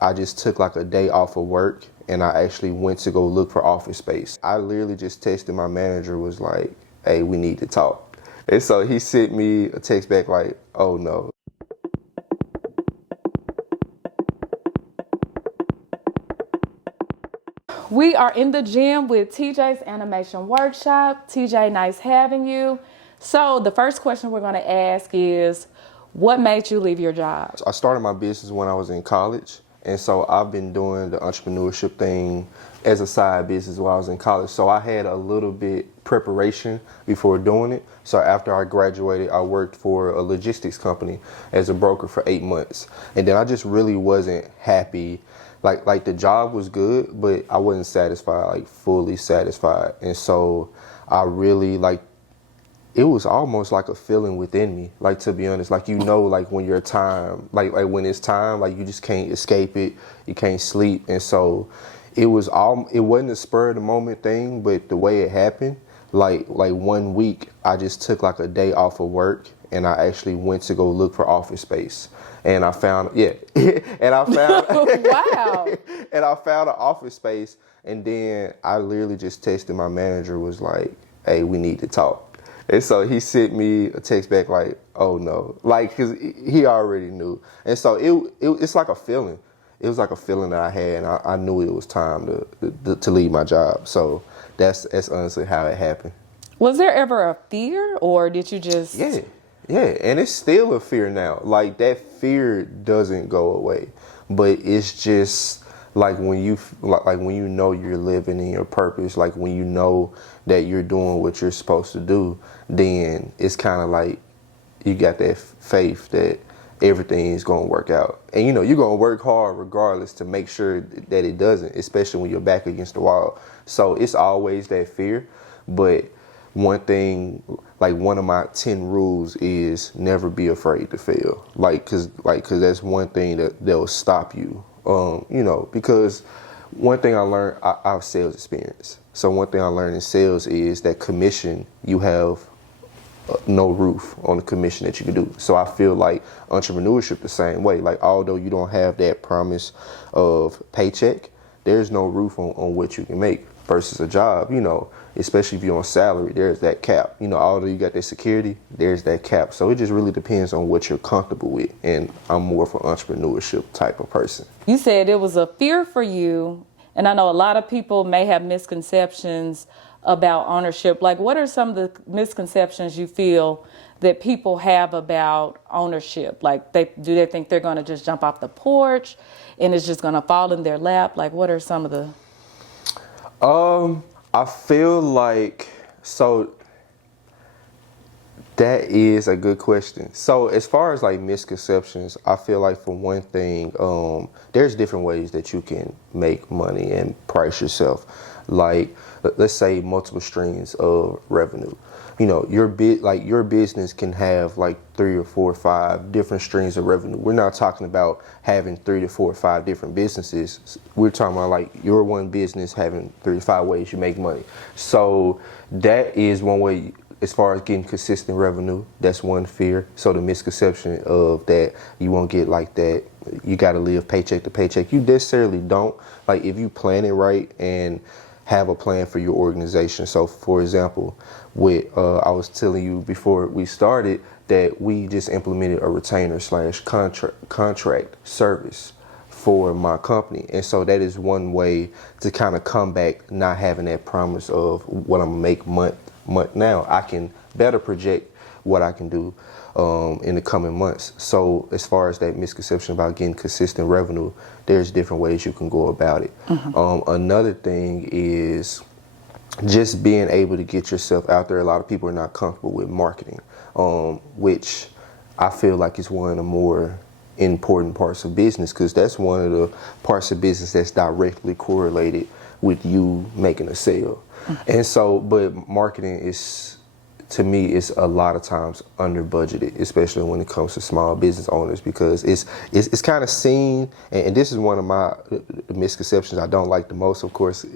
I just took like a day off of work and I actually went to go look for office space. I literally just texted my manager, was like, hey, we need to talk. And so he sent me a text back like, oh no. We are in the gym with TJ's animation workshop. TJ, nice having you. So the first question we're going to ask is, what made you leave your job? I started my business when I was in college. And so I've been doing the entrepreneurship thing as a side business while I was in college. So I had a little bit preparation before doing it. So after I graduated, I worked for a logistics company as a broker for 8 months. And then I just really wasn't happy. Like the job was good, but I wasn't satisfied, like fully satisfied. And so I really it was almost like a feeling within me, like, to be honest, like, like when your time, like when it's time, like you just can't escape it, you can't sleep. And so it wasn't a spur of the moment thing, but the way it happened, like 1 week, I just took like a day off of work and I actually went to go look for office space. And I found, and I found, Wow. and I found an office space. And then I literally just texted my manager, was like, hey, we need to talk. And so he sent me a text back like, oh no, like, cause he already knew. And so it's like a feeling. It was like a feeling that I had, and I knew it was time to leave my job. So that's honestly how it happened. Was there ever a fear, or did you just... Yeah, and it's still a fear now. Like, that fear doesn't go away, but it's just like when you know you're living in your purpose, like when you know that you're doing what you're supposed to do, then it's kind of like you got that faith that everything is going to work out. And you're going to work hard regardless to make sure that it doesn't, especially when you're back against the wall. So it's always that fear. But one thing, like one of my 10 rules is never be afraid to fail. Cause that's one thing that will stop you. Because one thing I learned, I have sales experience. So one thing I learned in sales is that commission, you have no roof on the commission that you can do. So I feel like entrepreneurship the same way. Like, although you don't have that promise of paycheck, there's no roof on what you can make versus a job, especially if you're on salary, there's that cap. Although you got that security, there's that cap. So it just really depends on what you're comfortable with. And I'm more for entrepreneurship type of person. You said it was a fear for you, and I know a lot of people may have misconceptions about ownership. Like, what are some of the misconceptions you feel that people have about ownership? Like, do they think they're going to just jump off the porch and it's just going to fall in their lap? Like, what are some of the... I feel like, so that is a good question. So as far as like misconceptions, I feel like, for one thing, there's different ways that you can make money and price yourself. Like, let's say multiple streams of revenue. Your business can have like 3 or 4 or 5 different streams of revenue. We're not talking about having 3 to 4 or 5 different businesses. We're talking about like your one business having 3 to 5 ways you make money. So that is one way. As far as getting consistent revenue, that's one fear. So the misconception of that you won't get like that, you got to live paycheck to paycheck. You necessarily don't. Like, if you plan it right and have a plan for your organization. So for example, I was telling you before we started that we just implemented a retainer / contract service for my company. And so that is one way to kind of come back not having that promise of what I'm gonna make month. Now I can better project what I can do in the coming months. So as far as that misconception about getting consistent revenue, there's different ways you can go about it. Mm-hmm. Another thing is just being able to get yourself out there. A lot of people are not comfortable with marketing, which I feel like is one of the more important parts of business, because that's one of the parts of business that's directly correlated with you making a sale. Mm-hmm. And so, but marketing is, to me, is a lot of times under budgeted, especially when it comes to small business owners, because it's kind of seen, and this is one of my misconceptions I don't like the most. Of course,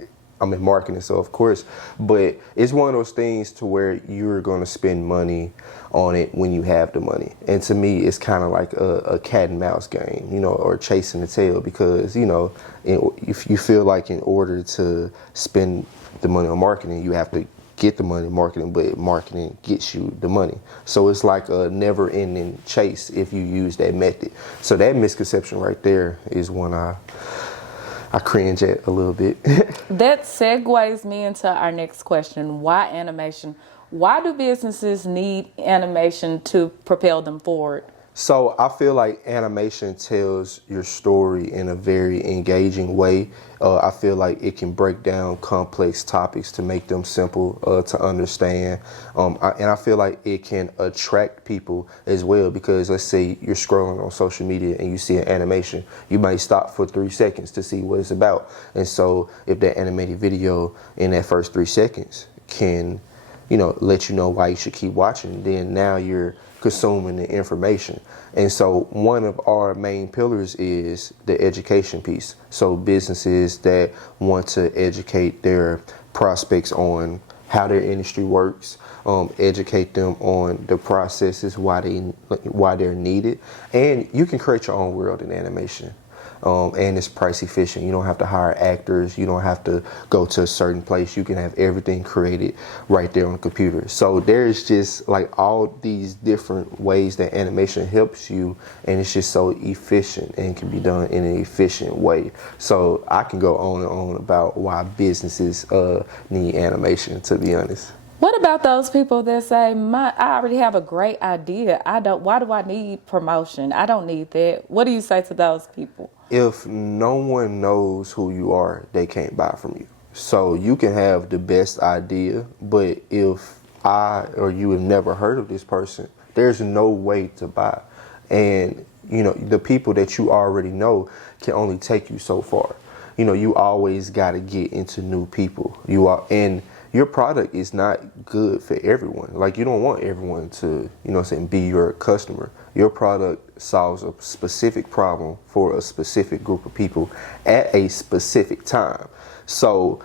I'm in marketing, so of course, but it's one of those things to where you're going to spend money on it when you have the money. And to me, it's kind of like a cat and mouse game, you know, or chasing the tail, because, you know, if you feel like in order to spend the money on marketing, you have to get the money in marketing, but marketing gets you the money. So it's like a never ending chase if you use that method. So that misconception right there is one I cringe at a little bit. That segues me into our next question. Why animation? Why do businesses need animation to propel them forward? So I feel like animation tells your story in a very engaging way. I feel like it can break down complex topics to make them simple to understand. And I feel like it can attract people as well, because let's say you're scrolling on social media and you see an animation. You might stop for 3 seconds to see what it's about. And so if that animated video in that first 3 seconds can, you know, let you know why you should keep watching, then now you're consuming the information. And so one of our main pillars is the education piece. So businesses that want to educate their prospects on how their industry works, educate them on the processes, why they're needed, and you can create your own world in animation. And it's price efficient. You don't have to hire actors. You don't have to go to a certain place. You can have everything created right there on the computer. So there's just like all these different ways that animation helps you, and it's just so efficient and can be done in an efficient way. So I can go on and on about why businesses need animation, to be honest. What about those people that say, I already have a great idea. Why do I need promotion? I don't need that. What do you say to those people? If no one knows who you are, they can't buy from you. So you can have the best idea, but if I or you have never heard of this person, there's no way to buy. And, you know, the people that you already know can only take you so far. You know, you always got to get into new people. And your product is not good for everyone. Like, you don't want everyone to, you know what I'm saying, be your customer. Your product solves a specific problem for a specific group of people at a specific time. So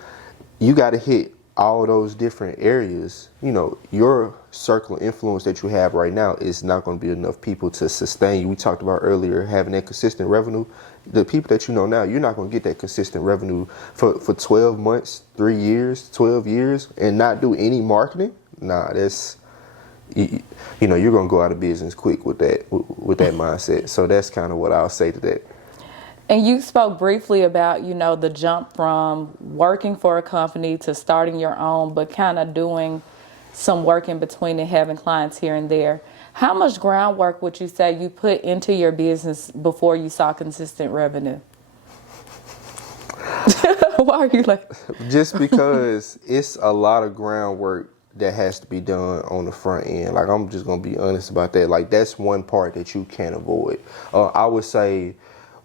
you got to hit all those different areas. You know, your circle of influence that you have right now is not going to be enough people to sustain you. We talked about earlier having that consistent revenue. The people that you know now, you're not going to get that consistent revenue for 12 months, 3 years, 12 years, and not do any marketing. Nah, that's, you know, you're going to go out of business quick with that mindset. So that's kind of what I'll say to that. And you spoke briefly about, you know, the jump from working for a company to starting your own, but kind of doing some work in between and having clients here and there. How much groundwork would you say you put into your business before you saw consistent revenue? Why are you like? Just because it's a lot of groundwork that has to be done on the front end. Like, I'm just going to be honest about that. Like, that's one part that you can't avoid. I would say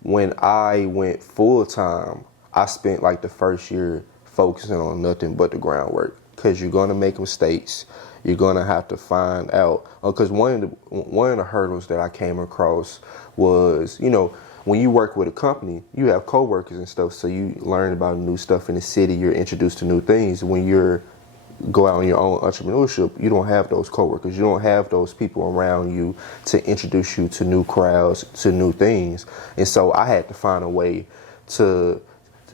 when I went full time, I spent like the first year focusing on nothing but the groundwork, because you're going to make mistakes. You're going to have to find out. Because one of the hurdles that I came across was, you know, when you work with a company, you have coworkers and stuff, so you learn about new stuff in the city. You're introduced to new things. When you're go out on your own entrepreneurship, you don't have those coworkers. You don't have those people around you to introduce you to new crowds, to new things. And so I had to find a way to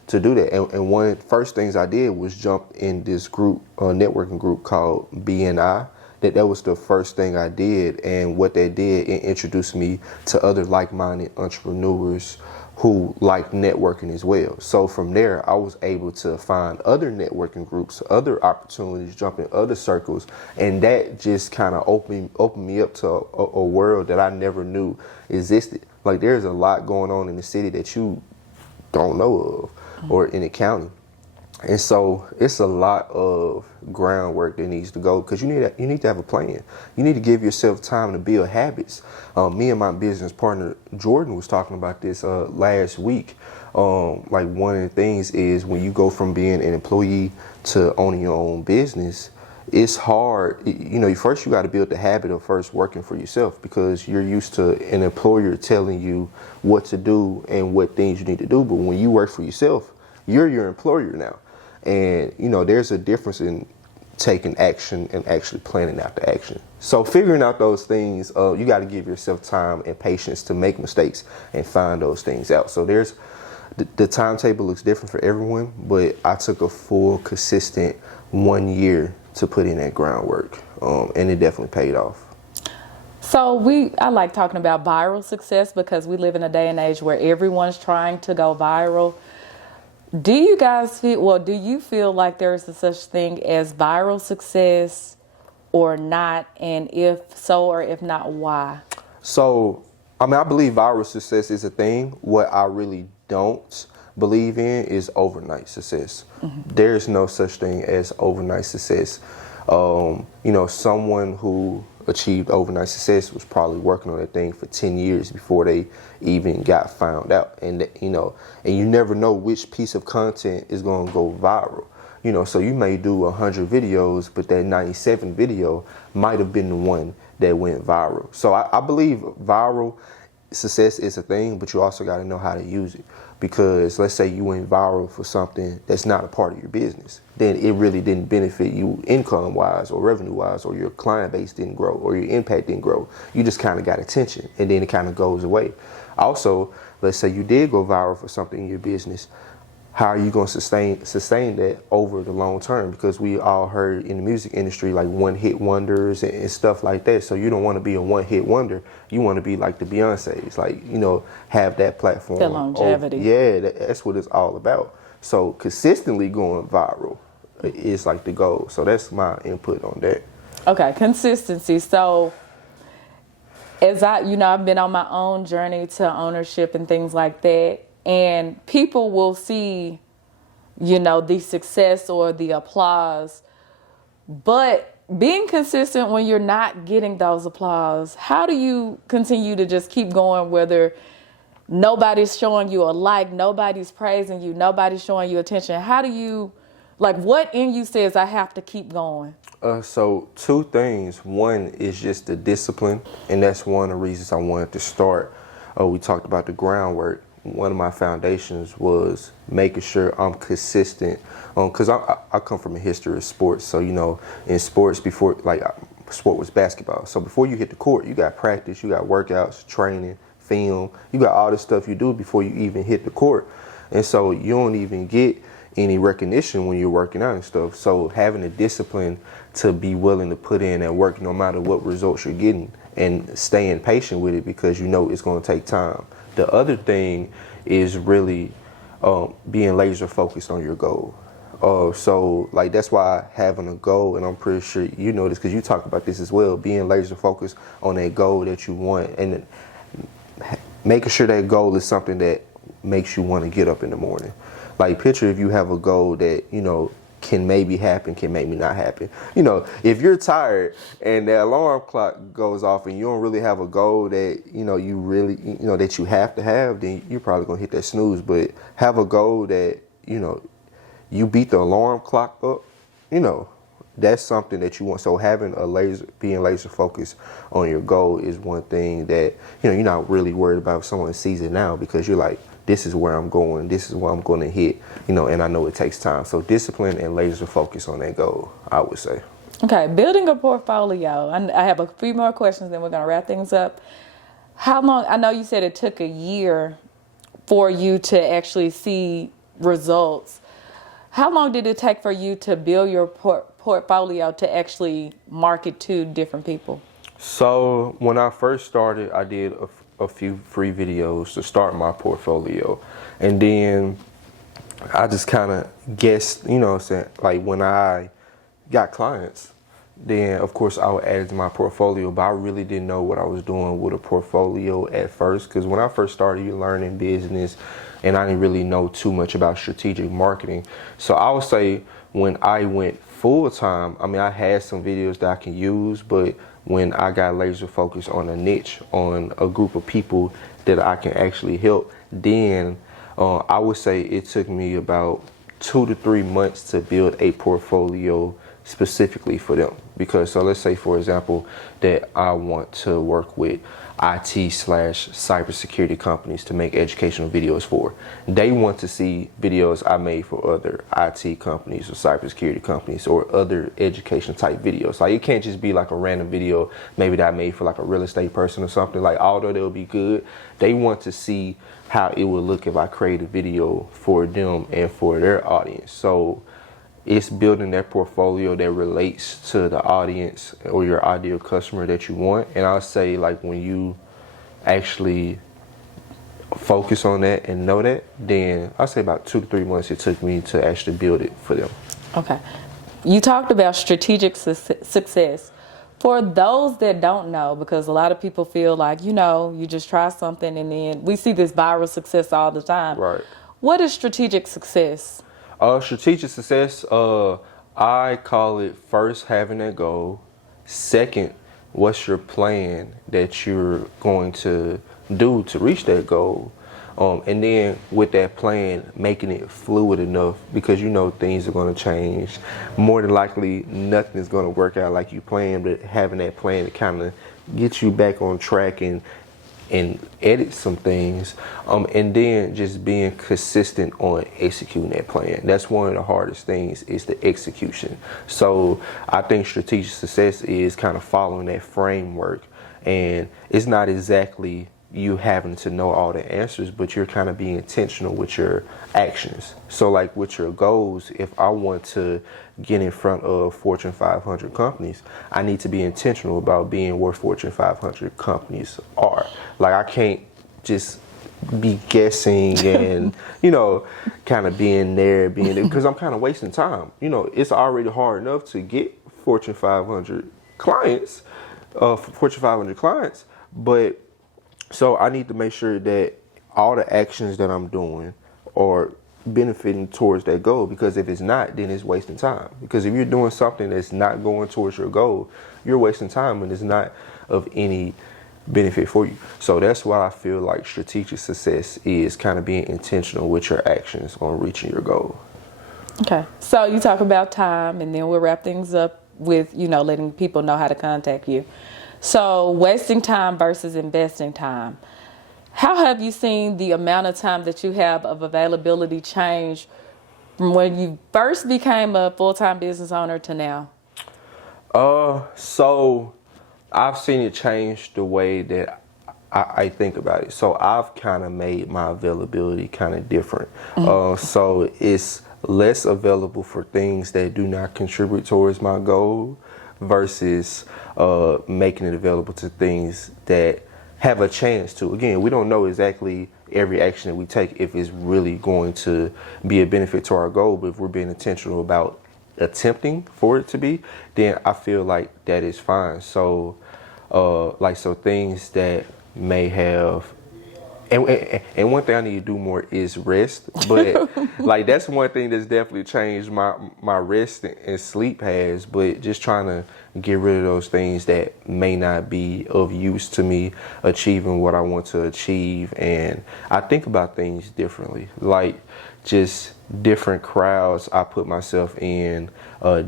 do that. And one of the first things I did was jump in this group, networking group called BNI. That was the first thing I did. And what they did, it introduced me to other like-minded entrepreneurs who like networking as well. So from there, I was able to find other networking groups, other opportunities, jump in other circles, and that just kind of opened me up to a world that I never knew existed. Like, there's a lot going on in the city that you don't know of, or in the county. And so it's a lot of groundwork that needs to go, because you need to have a plan. You need to give yourself time to build habits. Me and my business partner Jordan was talking about this last week. Like, one of the things is when you go from being an employee to owning your own business, it's hard. You know, first you got to build the habit of first working for yourself, because you're used to an employer telling you what to do and what things you need to do. But when you work for yourself, you're your employer now. And, there's a difference in taking action and actually planning out the action. So figuring out those things, you got to give yourself time and patience to make mistakes and find those things out. So the timetable looks different for everyone, but I took a full, consistent 1 year to put in that groundwork, and it definitely paid off. So I like talking about viral success because we live in a day and age where everyone's trying to go viral. Do you feel like there is a such thing as viral success or not? And if so, or if not, why? So, I believe viral success is a thing. What I really don't believe in is overnight success. There's no such thing as overnight success. Someone who achieved overnight success was probably working on that thing for 10 years before they even got found out. And you never know which piece of content is going to go viral. So you may do 100 videos, but that 97 video might have been the one that went viral. So I believe viral success is a thing, but you also got to know how to use it. Because let's say you went viral for something that's not a part of your business, then it really didn't benefit you income wise or revenue wise, or your client base didn't grow or your impact didn't grow. You just kind of got attention and then it kind of goes away. Also, let's say you did go viral for something in your business. How are you going to sustain that over the long term? Because we all heard in the music industry like one-hit wonders and stuff like that. So you don't want to be a one-hit wonder. You want to be like the Beyoncés, like, have that platform. The longevity. That's what it's all about. So consistently going viral is like the goal. So that's my input on that. Okay, consistency. So as I've been on my own journey to ownership and things like that. And people will see, the success or the applause, but being consistent when you're not getting those applause, how do you continue to just keep going, whether nobody's showing you a like, nobody's praising you, nobody's showing you attention? How do you, what in you says I have to keep going? So two things. One is just the discipline, and that's one of the reasons I wanted to start. We talked about the groundwork. One of my foundations was making sure I'm consistent, because I come from a history of sports. So, in sports sport was basketball. So before you hit the court, you got practice, you got workouts, training, film. You got all this stuff you do before you even hit the court. And so you don't even get any recognition when you're working out and stuff. So having the discipline to be willing to put in that work no matter what results you're getting, and staying patient with it because it's going to take time. The other thing is really being laser focused on your goal. So that's why having a goal, and I'm pretty sure you know this because you talk about this as well, being laser focused on that goal that you want, and making sure that goal is something that makes you want to get up in the morning. Like, picture if you have a goal that, can maybe happen, can maybe not happen. If you're tired and the alarm clock goes off and you don't really have a goal that, you really, that you have to have, then you're probably going to hit that snooze. But have a goal that, you beat the alarm clock up, that's something that you want. So being laser focused on your goal is one thing that, you're not really worried about if someone sees it now, because you're like, this is where I'm going, this is what I'm going to hit, and I know it takes time. So discipline and laser focus on that goal, I would say. Okay, building a portfolio. I have a few more questions, then we're going to wrap things up. How long, I know you said it took a year for you to actually see results. How long did it take for you to build your portfolio to actually market to different people? So when I first started, I did a few free videos to start my portfolio. And then I just kind of guessed, like when I got clients, then of course I would add it to my portfolio, but I really didn't know what I was doing with a portfolio at first. Because when I first started learning business, and I didn't really know too much about strategic marketing. So I would say when I went full time, I had some videos that I can use, but when I got laser focused on a niche, on a group of people that I can actually help, then I would say it took me about 2 to 3 months to build a portfolio specifically for them. Because, so let's say, for example, that I want to work with IT/cybersecurity companies to make educational videos for. They want to see videos I made for other IT companies or cybersecurity companies or other education type videos. Like, it can't just be like a random video maybe that I made for like a real estate person or something. Like, although they'll be good, they want to see how it would look if I create a video for them and for their audience. So it's building that portfolio that relates to the audience or your ideal customer that you want. And I'll say, like, when you actually focus on that and know that, then I'll say about 2 to 3 months it took me to actually build it for them. Okay. You talked about strategic success. For those that don't know, because a lot of people feel like, you just try something and then we see this viral success all the time. Right. What is strategic success? Strategic success, I call it first having that goal. Second, what's your plan that you're going to do to reach that goal? And then with that plan, making it fluid enough, because things are going to change. More than likely, nothing is going to work out like you planned, but having that plan to kind of get you back on track and edit some things, and then just being consistent on executing that plan. That's one of the hardest things, is the execution. So I think strategic success is kind of following that framework, and it's not exactly you having to know all the answers, but you're kind of being intentional with your actions. So like with your goals, if I want to get in front of Fortune 500 companies, I need to be intentional about being where Fortune 500 companies are. Like, I can't just be guessing and, kind of being there, because I'm kind of wasting time. It's already hard enough to get Fortune 500 clients, but so I need to make sure that all the actions that I'm doing are benefiting towards that goal, because if it's not, then it's wasting time. Because if you're doing something that's not going towards your goal, you're wasting time and it's not of any benefit for you. So that's why I feel like strategic success is kind of being intentional with your actions on reaching your goal. Okay. So you talk about time, and then we'll wrap things up with, letting people know how to contact you. So wasting time versus investing time. How have you seen the amount of time that you have of availability change from when you first became a full-time business owner to now? So I've seen it change the way that I think about it. So I've kind of made my availability kind of different. So it's less available for things that do not contribute towards my goal versus making it available to things that have a chance to. Again, we don't know exactly every action that we take if it's really going to be a benefit to our goal, but if we're being intentional about attempting for it to be, then I feel like that is fine. So so things that may have, and one thing I need to do more is rest, but like that's one thing that's definitely changed my rest and sleep has, but just trying to get rid of those things that may not be of use to me achieving what I want to achieve. And I think about things differently, like just different crowds I put myself in,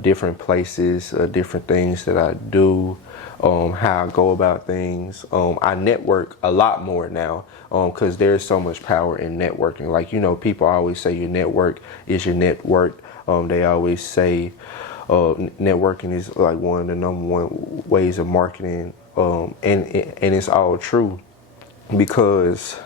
different places, different things that I do, how I go about things. I network a lot more now, because there's so much power in networking. Like, people always say your network is your net worth. They always say networking is like one of the number one ways of marketing, and it's all true, because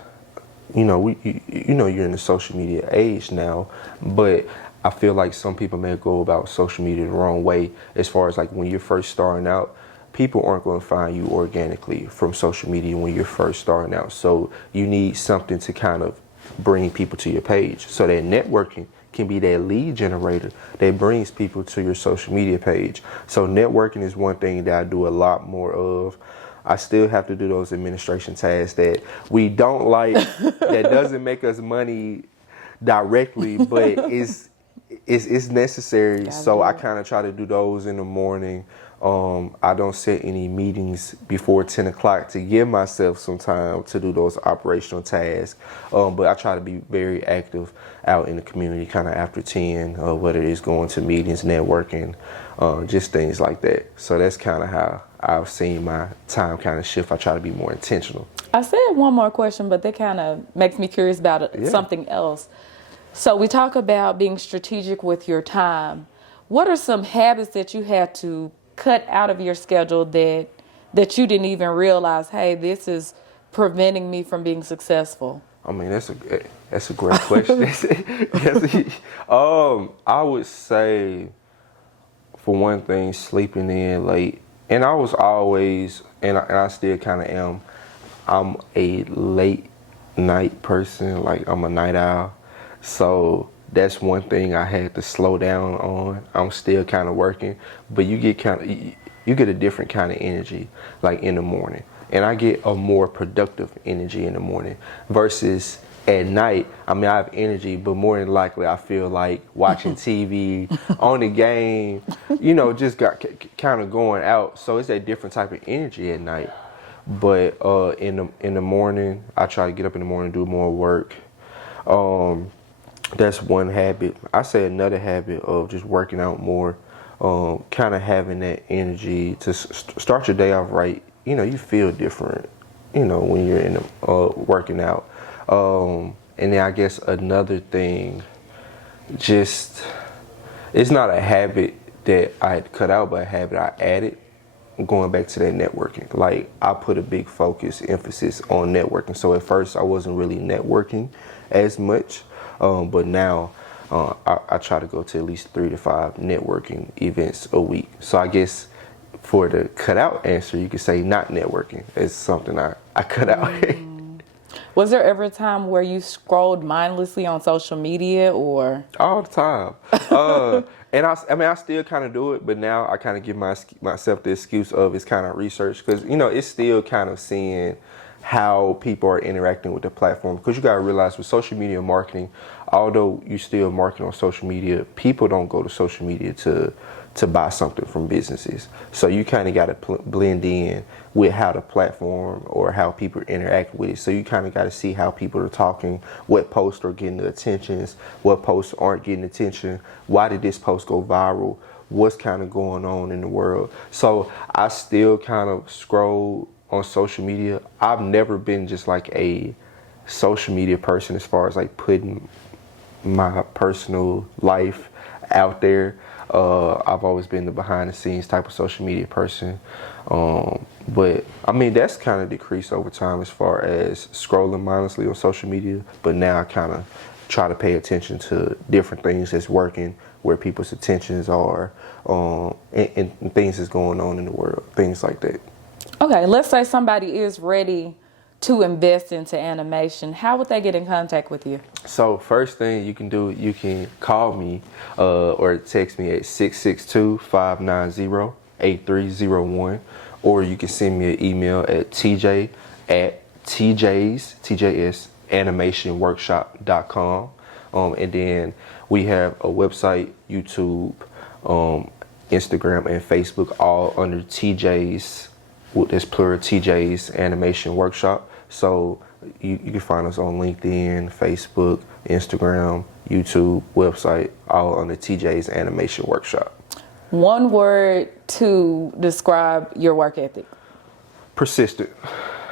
you're in the social media age now, but I feel like some people may go about social media the wrong way. As far as like when you're first starting out, people aren't going to find you organically from social media when you're first starting out. So you need something to kind of bring people to your page. So that networking can be that lead generator that brings people to your social media page. So networking is one thing that I do a lot more of. I still have to do those administration tasks that we don't like, that doesn't make us money directly, but it's necessary. So I kind of try to do those in the morning. I don't set any meetings before 10 o'clock to give myself some time to do those operational tasks. But I try to be very active out in the community kind of after 10, whether it's going to meetings, networking, just things like that. So that's kind of how I've seen my time kind of shift. I try to be more intentional. I said one more question, but that kind of makes me curious about something else. So we talk about being strategic with your time. What are some habits that you had to cut out of your schedule that you didn't even realize, hey, this is preventing me from being successful? I mean, that's a great question. I would say, for one thing, sleeping in late. And I was always, and I still kind of am, I'm a late night person. Like, I'm a night owl. So that's one thing I had to slow down on. I'm still kind of working, but you get a different kind of energy, like in the morning. And I get a more productive energy in the morning versus at night. I mean, I have energy, but more than likely I feel like watching TV, on the game, just got kind of going out. So it's a different type of energy at night. But in the morning, I try to get up in the morning, do more work. That's one habit. I say another habit of just working out more, kind of having that energy to start your day off right. You feel different, when you're in working out. And then I guess another thing, it's not a habit that I had cut out, but a habit I added. Going back to that networking, like I put a big emphasis on networking. So at first I wasn't really networking as much, but now I try to go to at least 3 to 5 networking events a week. So I guess for the cut out answer, you could say not networking is something I cut out. Was there ever a time where you scrolled mindlessly on social media or? All the time. And I still kind of do it, but now I kind of give myself the excuse of it's kind of research because, it's still kind of seeing how people are interacting with the platform. Because you got to realize with social media marketing, although you still market on social media, people don't go to social media to buy something from businesses. So you kind of got to blend in with how the platform or how people interact with it. So you kind of got to see how people are talking, what posts are getting the attentions, what posts aren't getting attention, why did this post go viral, what's kind of going on in the world. So I still kind of scroll on social media. I've never been just like a social media person as far as like putting my personal life out there. I've always been the behind the scenes type of social media person. But I mean, that's kind of decreased over time as far as scrolling mindlessly on social media. But now I kind of try to pay attention to different things that's working, where people's attentions are, and things that's going on in the world, things like that. Okay, let's say somebody is ready to invest into animation. How would they get in contact with you? So first thing you can do, you can call me or text me at 662-590-8301, or you can send me an email at tjs@animationworkshop.com. And then we have a website, YouTube, Instagram, and Facebook, all under TJ's. That's plural, TJ's Animation Workshop. So you can find us on LinkedIn, Facebook, Instagram, YouTube, website, all under TJ's Animation Workshop. One word to describe your work ethic. Persistent.